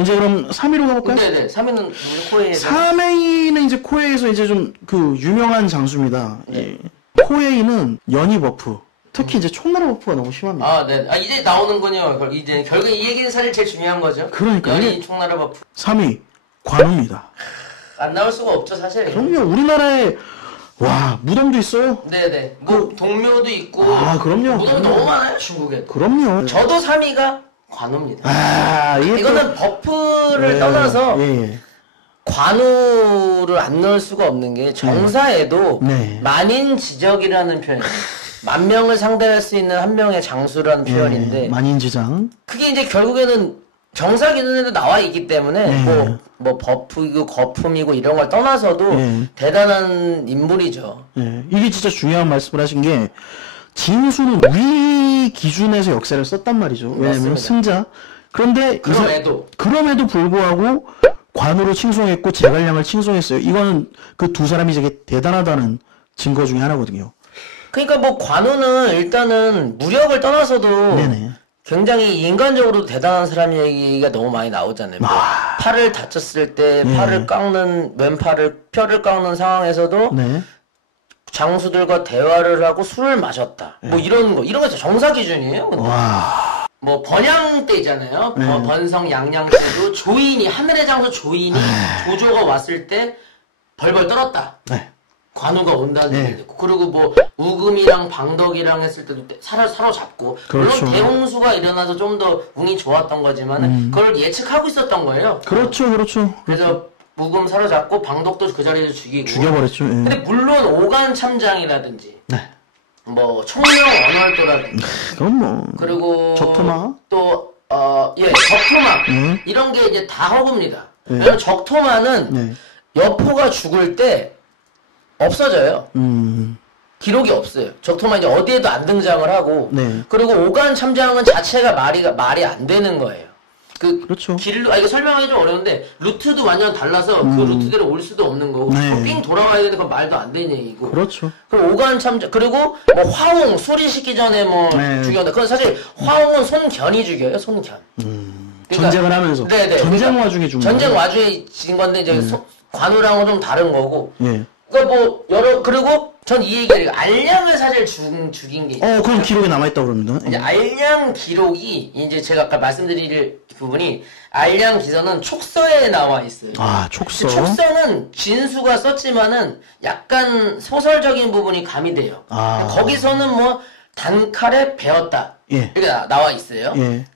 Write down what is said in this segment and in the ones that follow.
이제 그럼 3위로 가볼까요? 네네. 3위는 코에이. 3위는 이제 코에이에서 이제 좀 그 유명한 장수입니다. 예. 코에이는 연이 버프. 특히 이제 총나라 버프가 너무 심합니다. 아, 네. 아, 이제 나오는군요. 이제 결국에 이 얘기는 사실 제일 중요한 거죠. 그러니까요. 연이 총나라 버프. 3위 관우입니다. 안 나올 수가 없죠, 사실. 그럼요. 우리나라에 와 무덤도 있어요. 네네. 뭐 동묘도 있고. 아 그럼요. 무덤 너무 많아요, 중국에. 그럼요. 저도 3위가 관우입니다. 아 이거는 버프를 떠나서 예. 관우를 안 넣을 수가 없는 게 정사에도 네. 만인지적이라는 표현. 만 명을 상대할 수 있는 한 명의 장수라는 표현인데 예. 만인지장. 그게 이제 결국에는 정사 기준에도 나와 있기 때문에 네. 뭐 버프이고 거품이고 이런 걸 떠나서도 네. 대단한 인물이죠. 예. 이게 진짜 중요한 말씀을 하신 게 진수는 위 기준에서 역사를 썼단 말이죠. 왜냐면 맞습니다. 승자. 그런데 그럼에도 불구하고 관우를 칭송했고 제갈량을 칭송했어요. 이거는 그 두 사람이 되게 대단하다는 증거 중에 하나거든요. 그러니까 뭐 관우는 일단은 무력을 떠나서도 네네. 굉장히 인간적으로 대단한 사람 얘기가 너무 많이 나오잖아요. 뭐 팔을 다쳤을 때 팔을 깎는 왼팔을 뼈를 깎는 상황에서도 네. 장수들과 대화를 하고 술을 마셨다. 뭐 이런 거 정사 기준이에요. 근데. 와. 뭐 번양 때잖아요. 번성 양양 때도 조인이 하늘의 장수 조인이 조조가 왔을 때 벌벌 떨었다. 네. 관우가 온다는 얘기 듣고 그리고 뭐 우금이랑 방덕이랑 했을 때도 사로잡고 그렇죠. 물론 대홍수가 일어나서 좀 더 운이 좋았던 거지만 그걸 예측하고 있었던 거예요. 그렇죠, 그렇죠. 그래서 우금 사로잡고 방덕도 그 자리에서 죽이고 죽여버렸죠. 예. 근데 물론 오간 참장이라든지 네. 뭐 청명 언월도라든지 그건 뭐. 그리고 적토마? 또 적토마 이런 게 이제 다 허구입니다. 왜냐면 적토마는 네. 여포가 죽을 때 없어져요. 기록이 없어요. 적토마 이제 어디에도 안 등장을 하고 네. 그리고 오간 참장은 자체가 말이 안 되는 거예요. 그렇죠. 길로 이거 설명하기 좀 어려운데 루트도 완전 달라서 그 루트대로 올 수도 없는 거고 네. 삥 돌아와야 되는데 그건 말도 안 되는 얘기고. 그렇죠. 그리고 오간 참장 그리고 뭐 화홍 수리시키기 전에 뭐 네. 죽였는데 그건 사실 화홍은 손견이 죽여요. 손견. 그러니까, 전쟁을 하면서. 네네. 전쟁 그러니까 와중에 죽는 전쟁 거예요. 와중에 진 건데 이제 관우랑은 좀 다른 거고. 예. 그러니까 뭐 그리고 전 이 얘기를 알량을 사실 죽인 게 있어요. 그럼 기록에 남아있다고 그럽니다. 이제 알량 기록이 이제 제가 아까 말씀드릴 부분이 알량 기서는 촉서에 나와 있어요. 아, 촉서. 촉서는 진수가 썼지만은 약간 소설적인 부분이 가미돼요. 아. 거기서는 뭐 단칼에 배웠다. 예. 이렇게 나와 있어요. 예.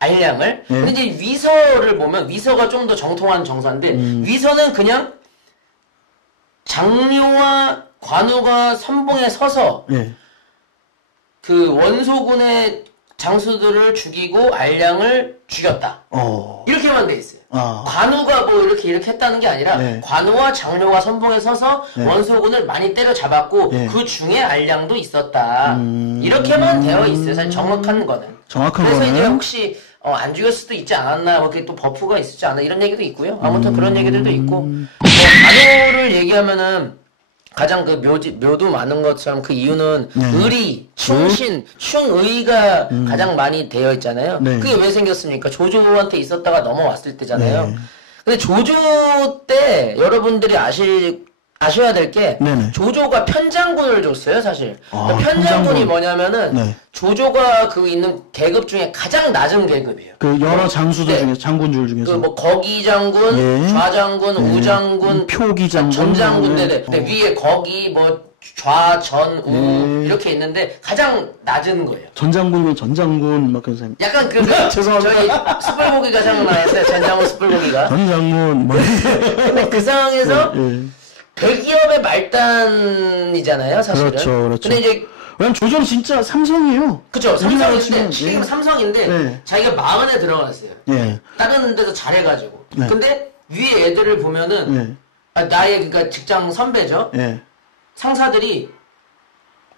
알량을. 근데 이제 위서를 보면 위서가 좀 더 정통한 정사인데 위서는 그냥 장묘와 관우가 선봉에 서서 예. 그 원소군의 장수들을 죽이고 알량을 죽였다. 이렇게만 돼 있어요. 관우가 뭐 이렇게 했다는 게 아니라 네. 관우와 장묘가 선봉에 서서 원소군을 많이 때려잡았고 그 중에 알량도 있었다. 이렇게만 되어 있어요. 사실 정확한 거는. 그래서 이제 혹시 안 죽였을 수도 있지 않았나, 뭐, 그게 또 버프가 있었지 않나, 이런 얘기도 있고요. 아무튼 그런 얘기들도 있고. 뭐, 관우를 얘기하면은, 가장 그 묘도 많은 것처럼 그 이유는 의리, 충신, 충의가 가장 많이 되어 있잖아요. 그게 왜 생겼습니까? 조조한테 있었다가 넘어왔을 때잖아요. 근데 조조 때 여러분들이 아셔야 될 게 조조가 편장군을 줬어요, 사실. 그러니까 편장군이 뭐냐면은 조조가 그 있는 계급 중에 가장 낮은 계급이에요. 그 여러 장수들 중에 장군줄 중에서 그 뭐 거기 장군, 좌장군, 우장군, 표기 장군, 전장군 네네. 위에 거기 뭐 좌전 우 이렇게 있는데 가장 낮은 거예요. 전장군이면 전장군 막 그런 사람. 약간 죄송합니다. 저희 숯불고기가 생각나는데 전장군 숯불고기가. 전장군 뭐. 근데 그 상황에서 대기업의 말단이잖아요, 사실은. 그렇죠. 근데 이제 왜냐면 조조는 진짜 삼성이에요. 그쵸, 삼성인데 치면, 지금 삼성인데 자기가 마흔에 들어갔어요. 다른 데서 잘해가지고. 근데 위에 애들을 보면은 나의 그러니까 직장 선배죠. 상사들이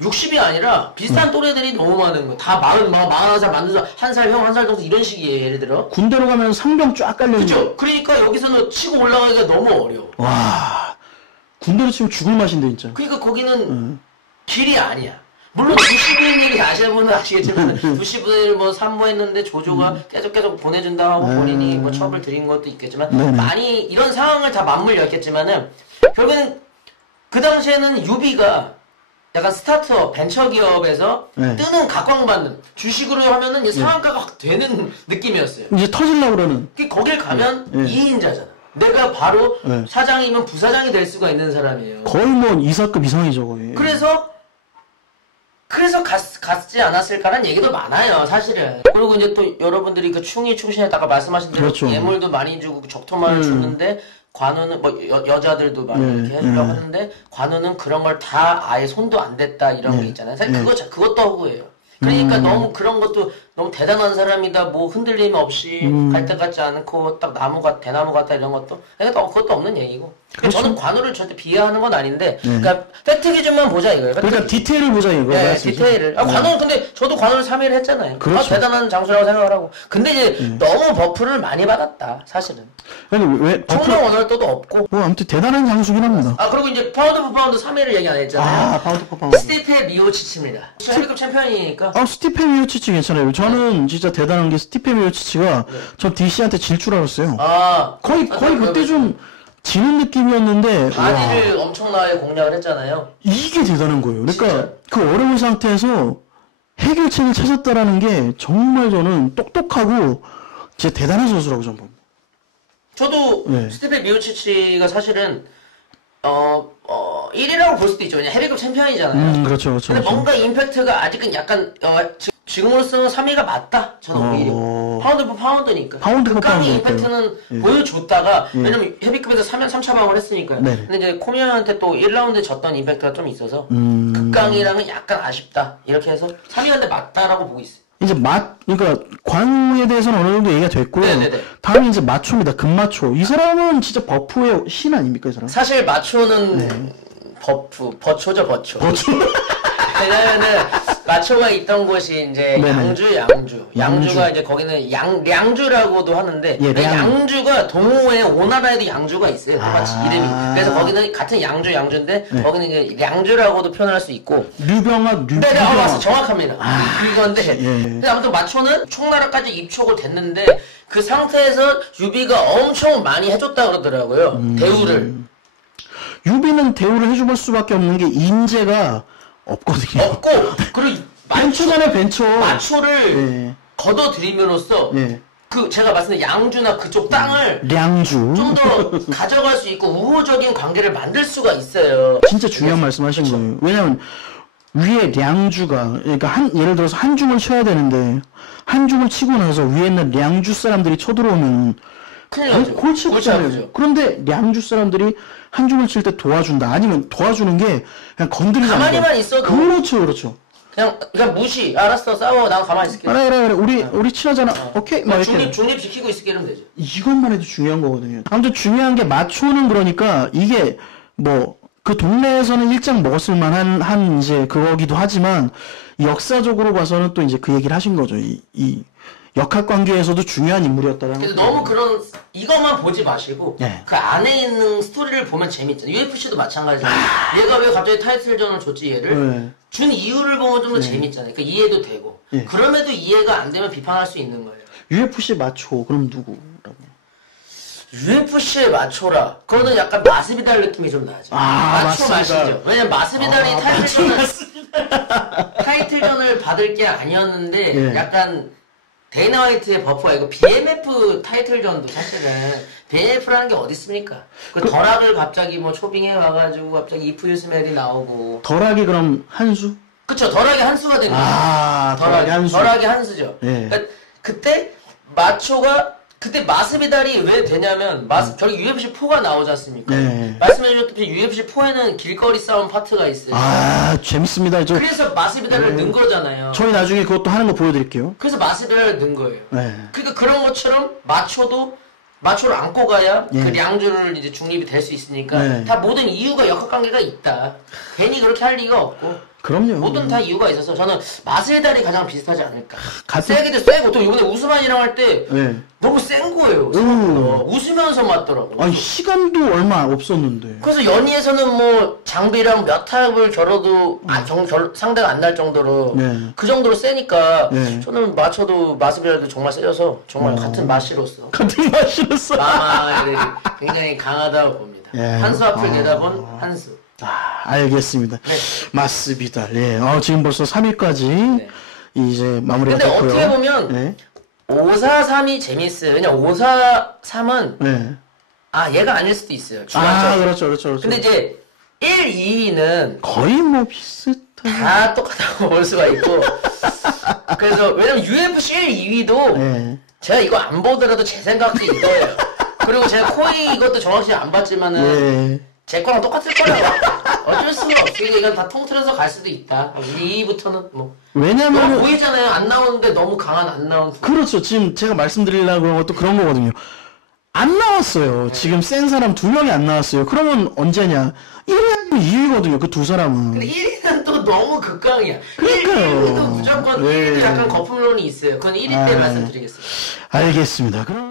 60이 아니라 비슷한 또래들이 너무 많은 거예요. 다 41살 만들어서 한 살 형, 한 살 동생 이런 식이에요, 예를 들어. 군대로 가면 상병 쫙 깔려있는 그죠? 그러니까 여기서는 치고 올라가기가 너무 어려워. 와, 군대로 치면 죽을 맛인데, 진짜. 그러니까 거기는 길이 아니야. 물론 2시부인 얘기 아시는 분은 아시겠지만 2시부인 뭐 산모했는데 조조가 계속 보내준다 하고 본인이 뭐 처벌 드린 것도 있겠지만 많이 이런 상황을 다 맞물렸겠지만은 결국엔 그 당시에는 유비가 약간 스타트업, 벤처기업에서 뜨는 각광받는 주식으로 하면은 이제 상한가가 확 되는 느낌이었어요. 이제 터질라 그러는. 거길 가면 2인자잖아. 내가 바로 사장이면 부사장이 될 수가 있는 사람이에요. 거의 뭐 이사급 이상이죠, 거의. 그래서 갔지 않았을까라는 얘기도 많아요, 사실은. 그리고 이제 또 여러분들이 그 충신했다가 말씀하신 대로 그렇죠. 예물도 많이 주고 적토마를 줬는데 관우는 뭐 여자들도 많이 이렇게 해주려고 하는데 관우는 그런 걸 다 아예 손도 안 댔다 이런 게 있잖아요. 사실 그것도 허구예요. 그러니까 너무 그런 것도 너무 대단한 사람이다, 뭐 흔들림 없이 갈대 같지 않고 딱 대나무 같다 이런 것도 그러니까 그것도 없는 얘기고. 그렇죠. 저는 관우를 절대 비하하는 건 아닌데, 그러니까 팩트 기준만 보자 이거예요. 그러니까 디테일을 보자 이거. 네, 디테일을. 관우는 근데 저도 관우를 3위를 했잖아요. 그렇죠. 대단한 장수라고 생각을 하고. 근데 이제 너무 버프를 많이 받았다, 사실은. 근데 왜 총명 언어도도 없고. 뭐 아무튼 대단한 장수긴 합니다. 그리고 이제 파운드 포 파운드 3위를 얘기 안 했잖아요. 파운드 포 파운드. 스티페 미오치치입니다. 헤비급 챔피언이니까. 스티페 미오치치 괜찮아요. 저는 진짜 대단한 게 스티페 미오치치가 전 DC한테 질 줄 알았어요. 거의 그때 좀 지는 느낌이었는데 바디를 엄청나게 공략을 했잖아요. 이게 대단한 거예요. 그러니까 진짜. 그 어려운 상태에서 해결책을 찾았다라는 게 정말 저는 똑똑하고 진짜 대단한 선수라고 저는 봅니다. 저도 스티페 미오치치가 사실은 1위라고 볼 수도 있죠. 왜냐 헤비급 챔피언이잖아요. 그렇죠. 근데 뭔가 임팩트가 아직은 약간 지금으로서는 3위가 맞다. 저는 오히려 파운드 포 파운드니까. 극강의 임팩트는 보여줬다가 왜냐면 헤비급에서 3연 3차방을 했으니까요. 근데 이제 코미안한테 또 1라운드에 졌던 임팩트가 좀 있어서 극강이랑은 약간 아쉽다. 이렇게 해서 3위한테 맞다라고 보고 있어요. 이제 그러니까 관우에 대해서는 어느 정도 얘기가 됐고요. 다음이 이제 마초입니다. 금마초. 이 사람은 진짜 버프의 신 아닙니까, 이 사람? 사실 마초는 버초죠, 버초. 왜냐면은 마초가 있던 곳이 이제 양주가 이제 거기는 량주라고도 하는데 양주가 동호회 오나라에도 양주가 있어요. 똑같이 이름이. 그래서 거기는 같은 양주인데 거기는 이제 량주라고도 표현할 수 있고. 류병학. 네, 맞습니다. 정확합니다. 그건데 근데 아무튼 마초는 총나라까지 입촉을 됐는데 그 상태에서 유비가 엄청 많이 해줬다 그러더라고요. 대우를. 유비는 대우를 해줄 수밖에 없는 게 인재가 없거든요. 그리고 벤처잖아요, 벤처. 마초를 걷어들임으로써 그 제가 말씀드린 양주나 그쪽 땅을 좀 더 가져갈 수 있고 우호적인 관계를 만들 수가 있어요. 진짜 중요한 말씀하신 거예요. 왜냐면 위에 량주가 그러니까 예를 들어서 한중을 쳐야 되는데 한중을 치고 나서 위에 있는 량주 사람들이 쳐들어오면 골치 아프잖아요. 그런데 량주 사람들이 한중을 칠 때 도와준다. 아니면 도와주는 게 그냥 건드리지 않고 가만히만 있어도 그렇죠. 그냥 무시. 알았어, 싸워. 난 가만히 있을게. 그래. 우리 친하잖아. 오케이. 막 중립 지키고 있을게 이러면 되죠. 이것만 해도 중요한 거거든요. 아무튼 중요한 게 마초는 그러니까 이게 뭐 그 동네에서는 일장 먹었을 만한 이제 그거기도 하지만 역사적으로 봐서는 또 이제 그 얘기를 하신 거죠. 이 역학 관계에서도 중요한 인물이었다라는. 그래서 너무 그런 이것만 보지 마시고 그 안에 있는 스토리를 보면 재밌잖아요. UFC도 마찬가지잖아요. 얘가 왜 갑자기 타이틀전을 줬지 얘를 준 이유를 보면 좀 더 재밌잖아요. 그러니까 이해도 되고 그럼에도 이해가 안 되면 비판할 수 있는 거예요. UFC 마초 그럼 누구라고? UFC의 마초라. 그거는 약간 마스비달 느낌이 좀 나지. 마초 마시죠. 왜냐면 마스비달이 타이틀전을 받을 게 아니었는데 약간 데이나 화이트의 버프가 이거 BMF 타이틀전도 사실은 BMF라는 게 어디 있습니까? 그 덜악을 갑자기 뭐 초빙해 와가지고 갑자기 이프 유스멜이 나오고. 덜악이 그럼 한수? 그쵸. 덜악이 한수가 된 거예요. 덜악이 한수죠. 그러니까 그때 마초가 그때 마스비달이 왜 되냐면 결국 UFC4가 나오지 않습니까? 말씀해주셨듯이 UFC4에는 길거리 싸움 파트가 있어요. 재밌습니다. 그래서 마스비달을 넣은 거잖아요. 저희 나중에 그것도 하는 거 보여드릴게요. 그래서 마스비달을 넣은 거예요. 그러니까 그런 것처럼 마초를 안고 가야 그 량주를 이제 중립이 될 수 있으니까 다 모든 이유가 역학관계가 있다. 괜히 그렇게 할 리가 없고. 그럼요. 뭐든 다 이유가 있어서 저는 마슬달이 가장 비슷하지 않을까. 세기도 세고 또 이번에 우스만이랑 할 때 너무 센 거예요. 웃으면서 맞더라고. 아니 시간도 얼마 없었는데. 그래서 연희에서는 뭐 장비랑 몇 탑을 겨뤄도 상대가 안 날 정도로 그 정도로 세니까 저는 맞춰도 마스비라도 정말 세져서 정말 같은 마시로서 굉장히 강하다고 봅니다. 한수 앞을 내다본 한수. 알겠습니다. 마스비달. 지금 벌써 3위까지 이제 마무리가 근데 됐고요. 어떻게 보면 543이 재밌어요. 왜냐 543은 얘가 아닐 수도 있어요. 그렇죠. 근데 이제 1, 2위는 거의 뭐 비슷한 다 똑같다고 볼 수가 있고 그래서 왜냐면 UFC 1, 2위도 제가 이거 안 보더라도 제 생각도 이거예요. 그리고 제가 코이 이것도 정확히 안 봤지만은 제 거랑 똑같을 거라고. 어쩔 수가 없으니까 이건 다 통틀어서 갈 수도 있다. 우리 2위부터는 뭐. 왜냐면. 너무 보이잖아요. 안 나오는데 너무 강한 안 나온. 그렇죠. 지금 제가 말씀드리려고 그런 것도 그런 거거든요. 안 나왔어요. 지금 센 사람 2명이 안 나왔어요. 그러면 언제냐? 1위 아니면 2위거든요. 그 두 사람은. 근데 1위는 또 너무 극강이야. 그러니까요. 1위도 무조건 1위도 약간 거품론이 있어요. 그건 1위 때 말씀드리겠습니다. 알겠습니다. 그럼.